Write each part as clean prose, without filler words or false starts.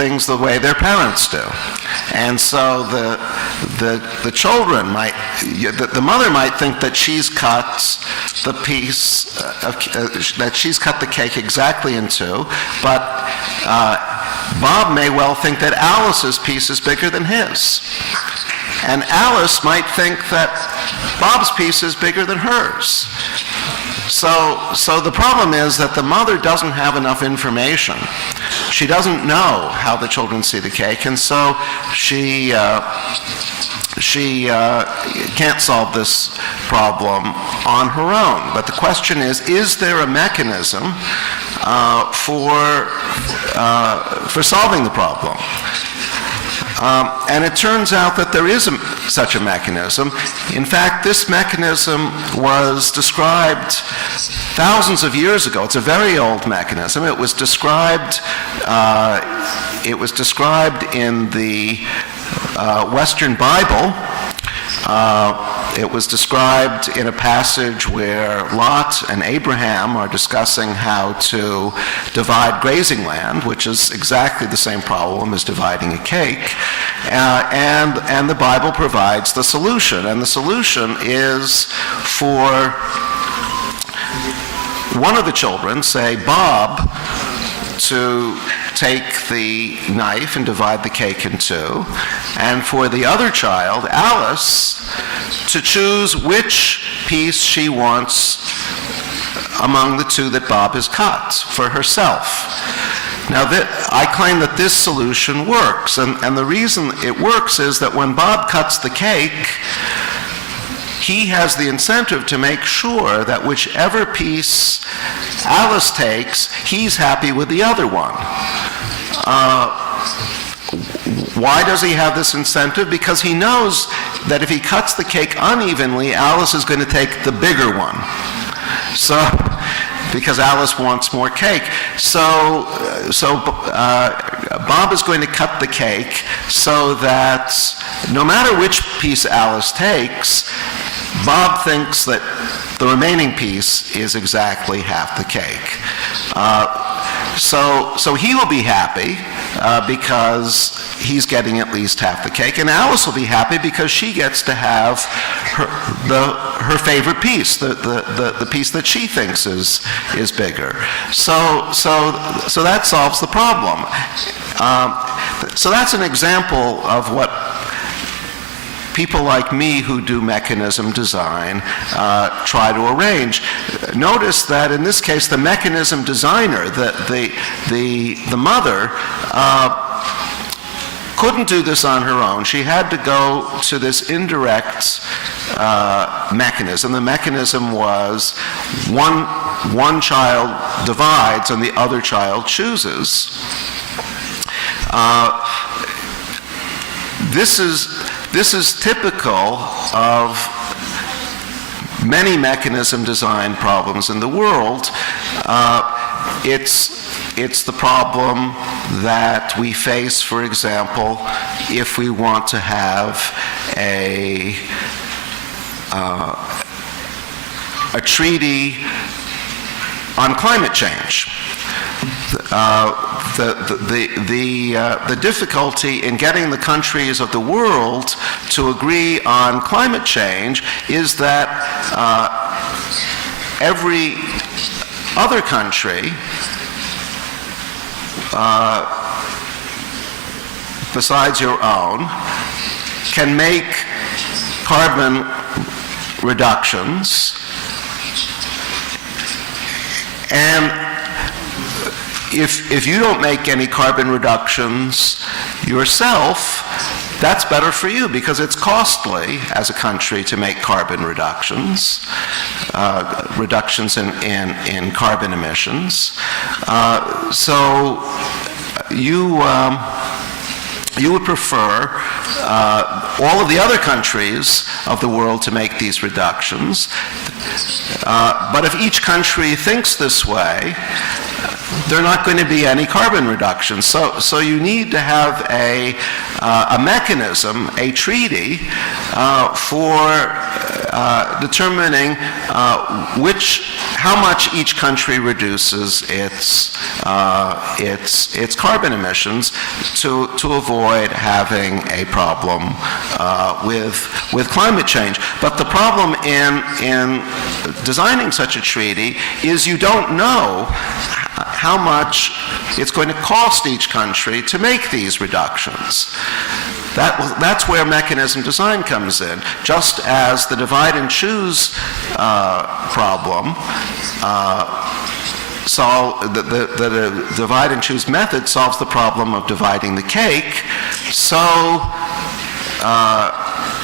things the way their parents do. And so the children might, the mother might think that she's cut the piece, that she's cut the cake exactly in two, but Bob may well think that Alice's piece is bigger than his. And Alice might think that Bob's piece is bigger than hers. So the problem is that the mother doesn't have enough information. She doesn't know how the children see the cake, and so she can't solve this problem on her own. But the question is there a mechanism for solving the problem? And it turns out that there is such a mechanism. In fact, this mechanism was described thousands of years ago. It's a very old mechanism. It was described in the Western Bible. It was described in a passage where Lot and Abraham are discussing how to divide grazing land, which is exactly the same problem as dividing a cake. And the Bible provides the solution. And the solution is for one of the children, say Bob, to take the knife and divide the cake in two, and for the other child, Alice, to choose which piece she wants among the two that Bob has cut for herself. Now, I claim that this solution works, and the reason it works is that when Bob cuts the cake, he has the incentive to make sure that whichever piece Alice takes, he's happy with the other one. Why does he have this incentive? Because he knows that if he cuts the cake unevenly, Alice is going to take the bigger one. So, because Alice wants more cake. So Bob is going to cut the cake so that no matter which piece Alice takes, Bob thinks that the remaining piece is exactly half the cake. So he will be happy because he's getting at least half the cake, and Alice will be happy because she gets to have her favorite piece, the piece that she thinks is bigger. So that solves the problem. So that's an example of what people like me who do mechanism design try to arrange. Notice that in this case, the mechanism designer, the mother, couldn't do this on her own. She had to go to this indirect mechanism. The mechanism was one child divides and the other child chooses. This is typical of many mechanism design problems in the world. It's the problem that we face, for example, if we want to have a treaty on climate change. The difficulty in getting the countries of the world to agree on climate change is that every other country besides your own can make carbon reductions, and if you don't make any carbon reductions yourself, that's better for you because it's costly as a country to make carbon reductions, reductions in carbon emissions. So you would prefer all of the other countries of the world to make these reductions. But if each country thinks this way, there are not going to be any carbon reductions. So you need to have a mechanism, a treaty, for determining how much each country reduces its carbon emissions to avoid having a problem with climate change. But the problem in designing such a treaty is you don't know how much it's going to cost each country to make these reductions. That's where mechanism design comes in. Just as the divide and choose problem, the divide and choose method solves the problem of dividing the cake, so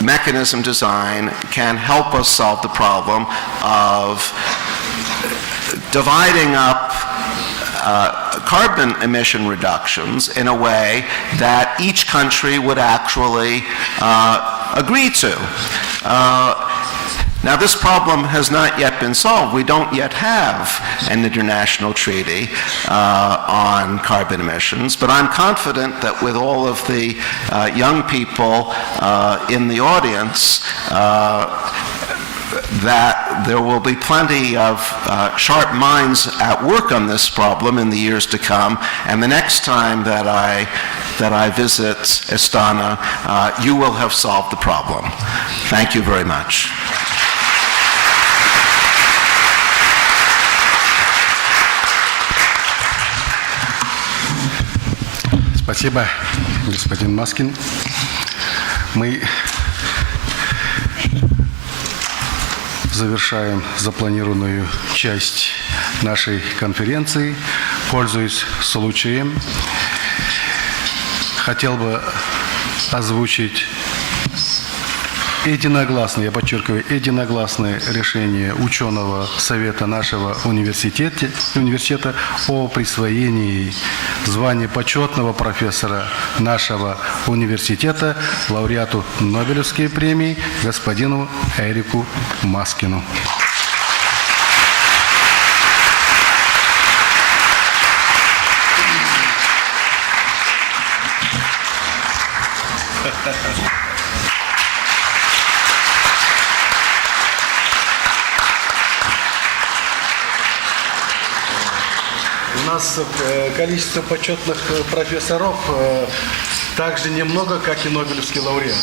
mechanism design can help us solve the problem of dividing up carbon emission reductions in a way that each country would actually agree to. Now, this problem has not yet been solved. We don't yet have an international treaty on carbon emissions, but I'm confident that with all of the young people in the audience, that there will be plenty of sharp minds at work on this problem in the years to come, and the next time that I visit Astana, you will have solved the problem. Thank you very much. Спасибо, господин Маскин. Мы завершаем запланированную часть нашей конференции. Пользуясь случаем, хотел бы озвучить единогласное, я подчеркиваю, единогласное решение ученого совета нашего университета о присвоении звания почетного профессора нашего университета лауреату Нобелевской премии господину Эрику Маскину. У нас количество почетных профессоров так же немного, как и Нобелевские лауреаты.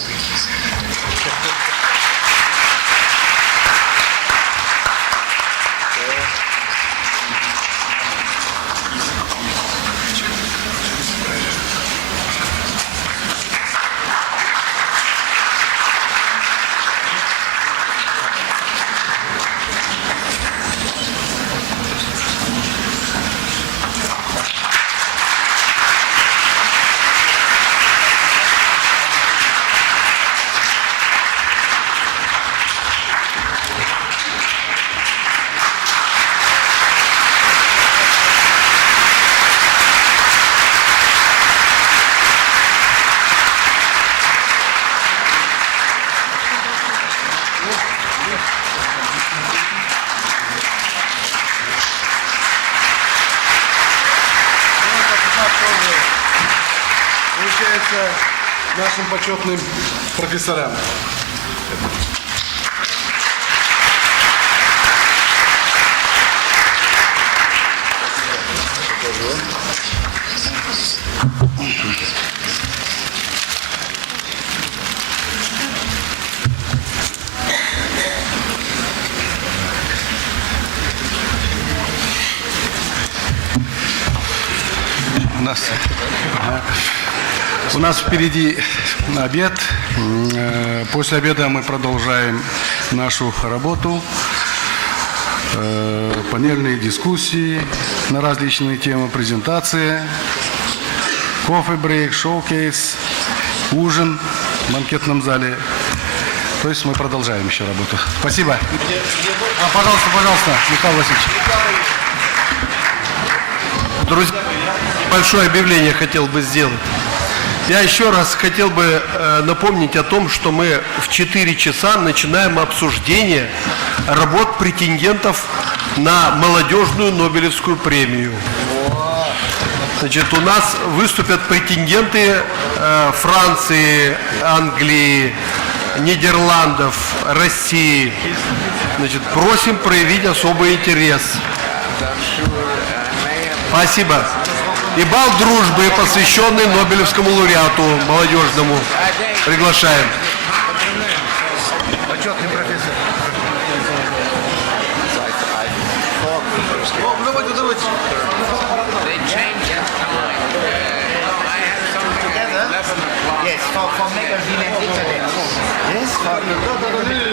Нашим почетным профессорам. У нас впереди обед. После обеда мы продолжаем нашу работу. Панельные дискуссии на различные темы, презентации, кофе-брейк, шоу-кейс, ужин в банкетном зале. То есть мы продолжаем еще работу. Спасибо. Пожалуйста, Михаил Васильевич. Друзья, большое объявление хотел бы сделать. Я еще раз хотел бы напомнить о том, что мы в 4 часа начинаем обсуждение работ претендентов на молодежную Нобелевскую премию. Значит, у нас выступят претенденты Франции, Англии, Нидерландов, России. Значит, просим проявить особый интерес. Спасибо. И бал дружбы, посвященный Нобелевскому лауреату молодежному. Приглашаем. Почетный профессор. Yes, for make agreement internet. Yes, for